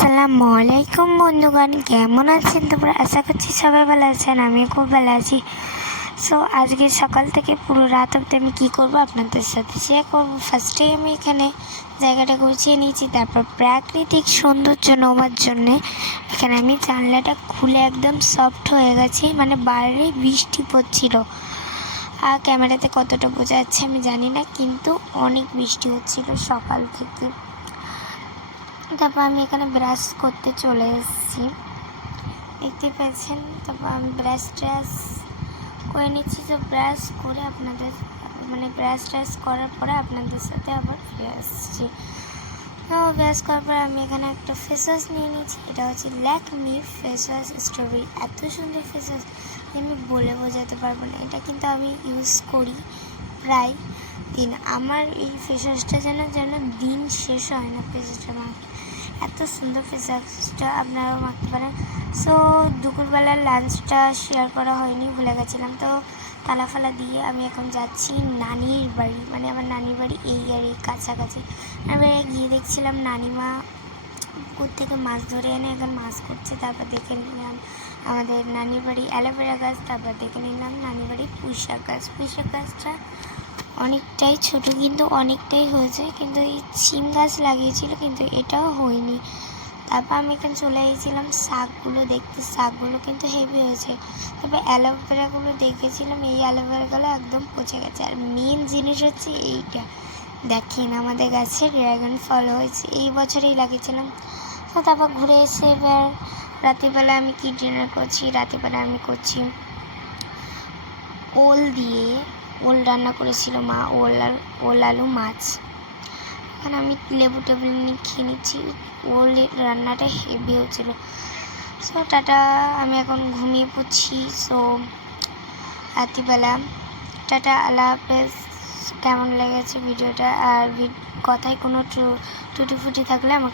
আসসালামু আলাইকুম বন্ধুগণ, কেমন আছেন তোমরা? আশা করছি সবাই ভালো আছেন। আমি খুব ভালো আছি। সো আজকে সকাল থেকে পুরো রাত অবধি আমি কী করবো আপনাদের সাথে শেয়ার করবো। ফার্স্টেই আমি এখানে জায়গাটা গুছিয়ে নিয়েছি, তারপর প্রাকৃতিক সৌন্দর্য নেওয়ার জন্যে এখানে আমি জানলাটা খুলে একদম সফট হয়ে গেছি, মানে বাইরে বৃষ্টি পড়ছিল। আর ক্যামেরাতে কতটা বোঝা যাচ্ছে আমি জানি না, কিন্তু অনেক বৃষ্টি হচ্ছিল সকাল থেকে। তারপর আমি এখানে ব্রাশ করতে চলে এসেছি, দেখতে পেয়েছেন। তারপর আমি ব্রাশ করে নিচ্ছি। তো ব্রাশ করে ব্রাশ করার পরে আপনাদের সাথে আবার ফিরে আসছি। তো ব্রাশ করার পরে আমি এখানে একটা ফেস ওয়াশ নিয়ে নিচ্ছি। এটা হচ্ছে ল্যাকমি ফেস ওয়াশ স্ট্রবেরি। এত সুন্দর ফেস ওয়াশ আমি বলে বোঝাতে পারবো না। এটা কিন্তু আমি ইউজ করি প্রায় দিন। আমার এই ফেস ওয়াশটা যেন দিন শেষ হয় না। ফেস ওয়াশটা এত সুন্দর ফেস ওয়াশটা আপনারাও মাখতে পারেন। সো দুপুরবেলার লাঞ্চটা শেয়ার করা হয়নি, ভুলে গেছিলাম। তো তালা দিয়ে আমি এখন যাচ্ছি নানির বাড়ি, মানে আমার নানির বাড়ি এই আর এই কাছাকাছি। আমি গিয়ে দেখছিলাম নানিমা পুকুর থেকে মাছ ধরে এনে এখন মাছ করছে। তারপর দেখে নিলাম আমাদের নানির বাড়ি অ্যালোভেরা গাছ, তারপর দেখে নিলাম নানির বাড়ি পুঁইশাক গাছ। পুঁইশাক গাছটা অনেকটাই ছোট, কিন্তু অনেকটাই হয়েছে। কিন্তু এই সিম গাছ লাগিয়েছিল, কিন্তু এটাও হয়নি। তারপর আমি এখানে চলে গিয়েছিলাম শাকগুলো দেখতে। শাকগুলো কিন্তু হেভি হয়েছে। তারপর অ্যালোভেরাগুলো দেখেছিলাম, এই অ্যালোভেরাগুলো একদম পচে গেছে। আর মেন জিনিস হচ্ছে এইটা দেখেন, আমাদের গাছে ড্রাগন ফল হয়েছে, এই বছরেই লাগিয়েছিলাম। তো তারপর ঘুরে এসে এবার রাত্রিবেলা আমি কি ডিনার করছি। রাত্রিবেলা আমি করছি ওল রান্না করেছিল মা, ওল আলু মাছ। এখানে আমি লেবু টেবিল নিয়ে খেয়ে নিচ্ছি। ওল রান্নাটা হেভি হয়েছিল। সো টাটা, আমি এখন ঘুমিয়ে পড়ছি। সো রাত্রিবেলা টাটা, আল্লাহ হাফেজ। কেমন লেগেছে ভিডিওটা? আর কথায় কোনো ত্রুটি ফুটি থাকলে আমার